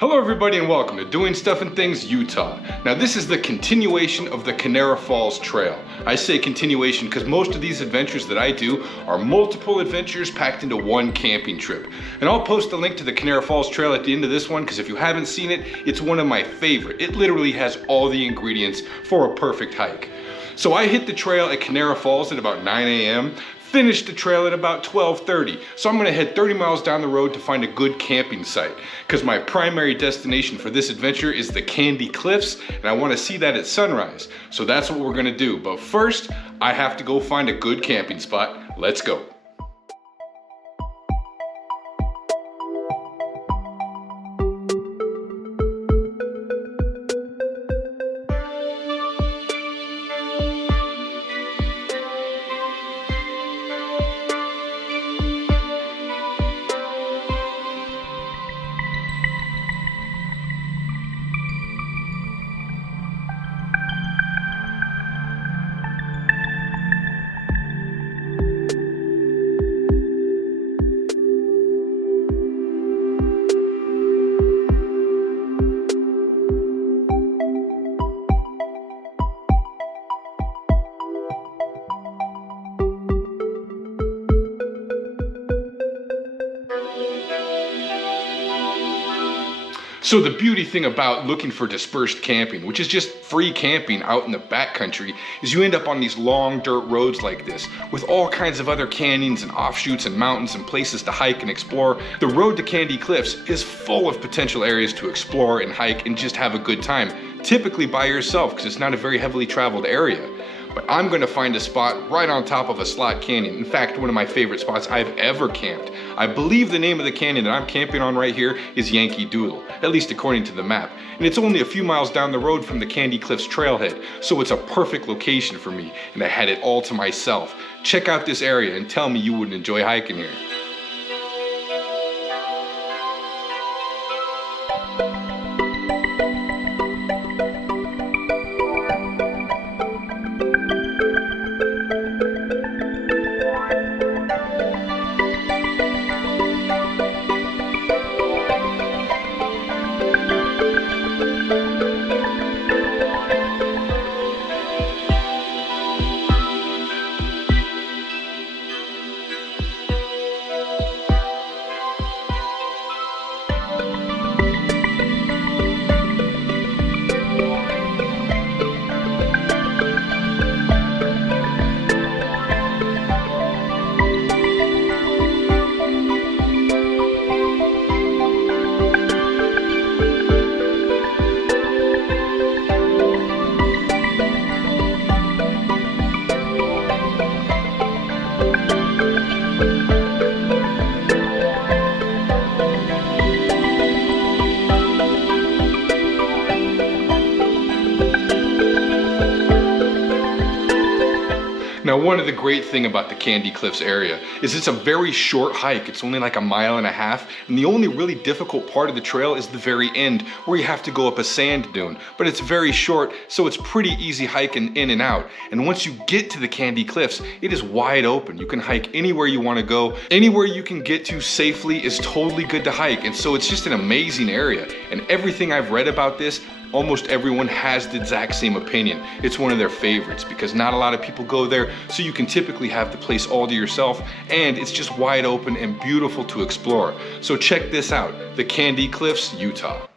Hello everybody and welcome to Doing Stuff and Things Utah. Now this is the continuation of the Canara Falls Trail. I say continuation because most of these adventures that I do are multiple adventures packed into one camping trip. And I'll post a link to the Canara Falls Trail at the end of this one because if you haven't seen it, it's one of my favorite. It literally has all the ingredients for a perfect hike. So I hit the trail at Canara Falls at about 9 a.m. Finished the trail at about 12:30. So I'm gonna head 30 miles down the road to find a good camping site because my primary destination for this adventure is the Candy Cliffs and I wanna see that at sunrise. So that's what we're gonna do. But first, I have to go find a good camping spot. Let's go. So the beauty thing about looking for dispersed camping, which is just free camping out in the backcountry, is you end up on these long dirt roads like this with all kinds of other canyons and offshoots and mountains and places to hike and explore. The road to Candy Cliffs is full of potential areas to explore and hike and just have a good time, typically by yourself because it's not a very heavily traveled area. But I'm gonna find a spot right on top of a slot canyon. In fact, one of my favorite spots I've ever camped. I believe the name of the canyon that I'm camping on right here is Yankee Doodle, at least according to the map. And it's only a few miles down the road from the Candy Cliffs trailhead, so it's a perfect location for me, and I had it all to myself. Check out this area and tell me you wouldn't enjoy hiking here. Now, one of the great things about the Candy Cliffs area is it's a very short hike. It's only like 1.5 miles, and the only really difficult part of the trail is the very end where you have to go up a sand dune. But it's very short, so it's pretty easy hiking in and out. And once you get to the Candy Cliffs, it is wide open. You can hike anywhere you want to go. Anywhere you can get to safely is totally good to hike. And so it's just an amazing area. And everything I've read about this, almost everyone has the exact same opinion. It's one of their favorites because not a lot of people go there, so you can typically have the place all to yourself, and it's just wide open and beautiful to explore. So check this out, the Candy Cliffs, Utah.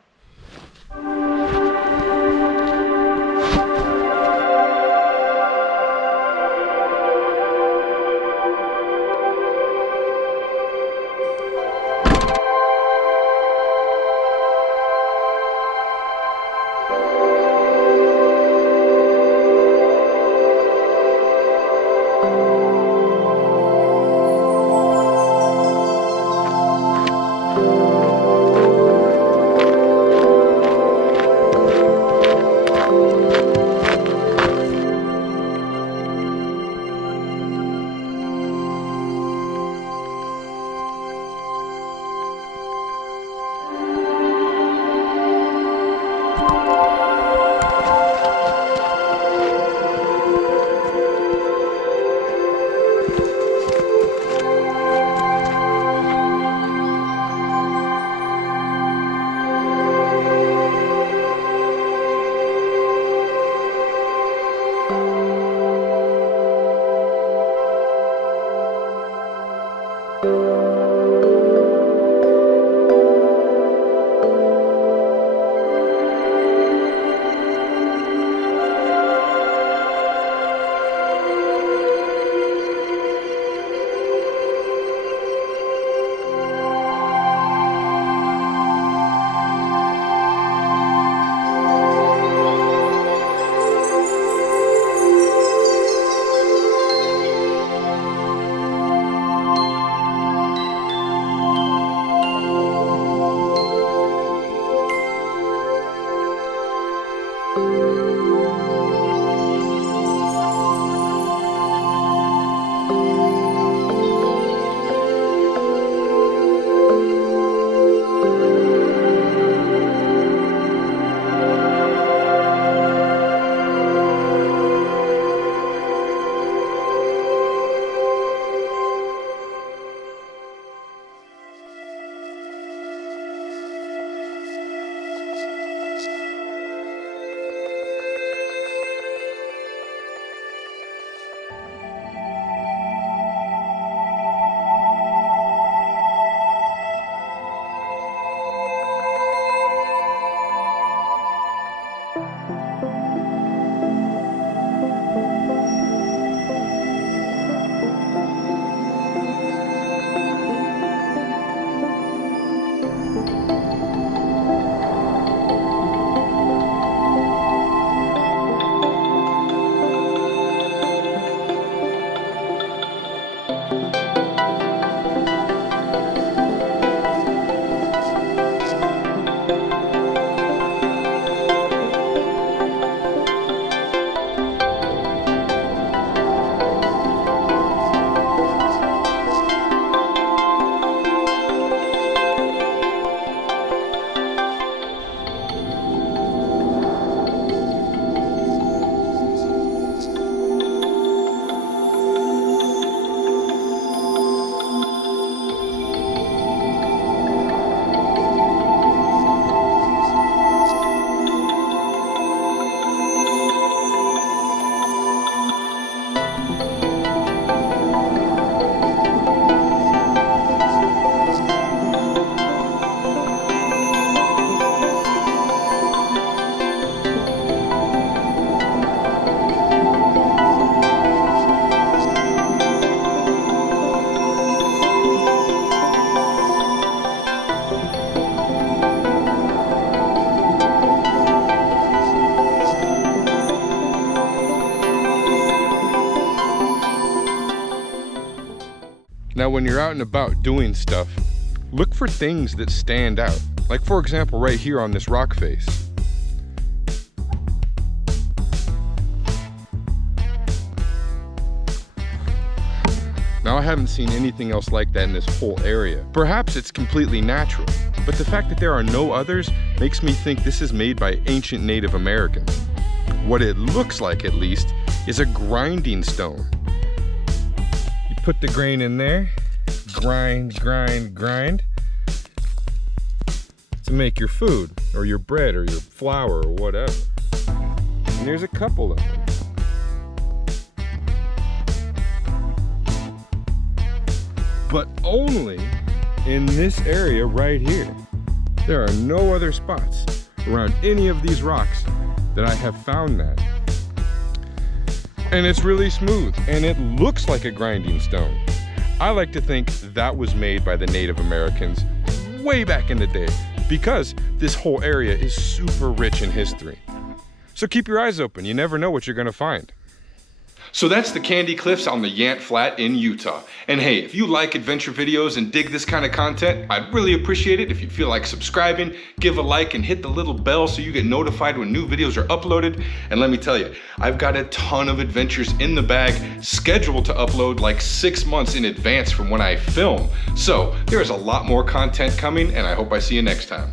when you're out and about doing stuff, look for things that stand out. Like for example, right here on this rock face. Now I haven't seen anything else like that in this whole area. Perhaps it's completely natural, but the fact that there are no others makes me think this is made by ancient Native Americans. What it looks like, at least, is a grinding stone. You put the grain in there, grind, grind, grind, to make your food, or your bread, or your flour, or whatever. And there's a couple of them. But only in this area right here. There are no other spots around any of these rocks that I have found that. And it's really smooth, and it looks like a grinding stone. I like to think that was made by the Native Americans way back in the day, because this whole area is super rich in history. So keep your eyes open, you never know what you're gonna find. So that's the Candy Cliffs on the Yant Flat in Utah. And hey, if you like adventure videos and dig this kind of content, I'd really appreciate it if you feel like subscribing, give a like, and hit the little bell so you get notified when new videos are uploaded. And let me tell you, I've got a ton of adventures in the bag scheduled to upload like 6 months in advance from when I film. So there's a lot more content coming, and I hope I see you next time.